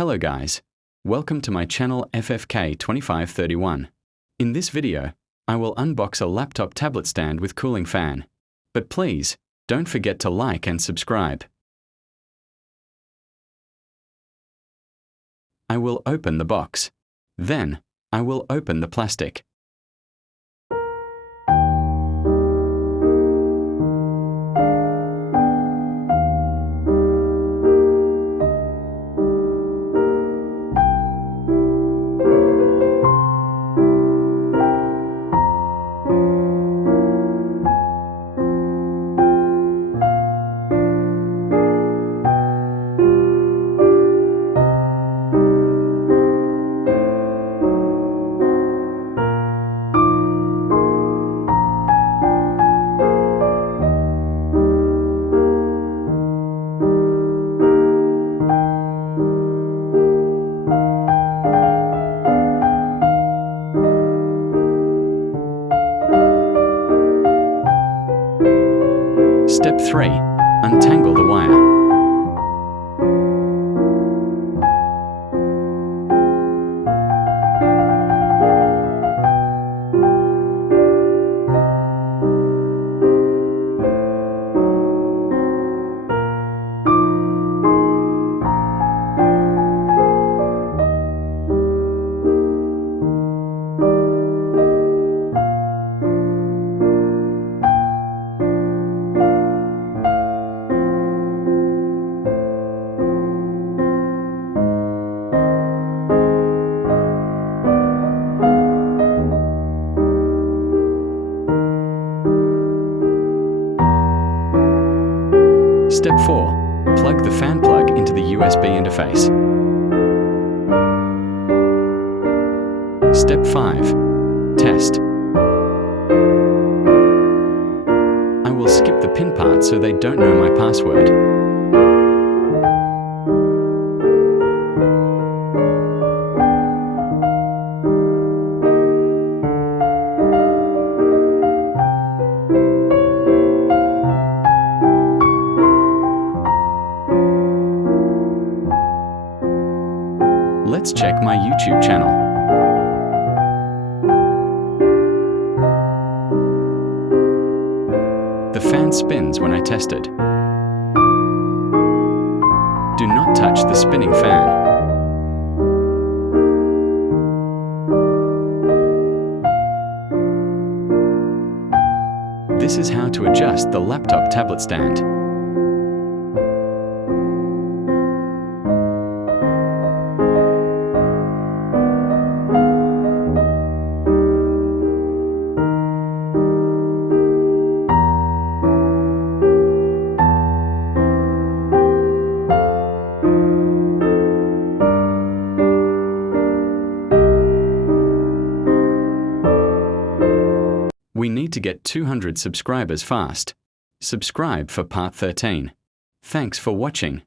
Hello guys, welcome to my channel FFK2531. In this video, I will unbox a laptop tablet stand with cooling fan. But please, don't forget to like and subscribe. I will open the box. Then, I will open the plastic. Step 3. Untangle the wire. Step 4. Plug the fan plug into the USB interface. Step 5. Test. I will skip the pin part so they don't know my password. Let's check my YouTube channel. The fan spins when I test it. Do not touch the spinning fan. This is how to adjust the laptop tablet stand. We need to get 200 subscribers fast. Subscribe for part 13. Thanks for watching.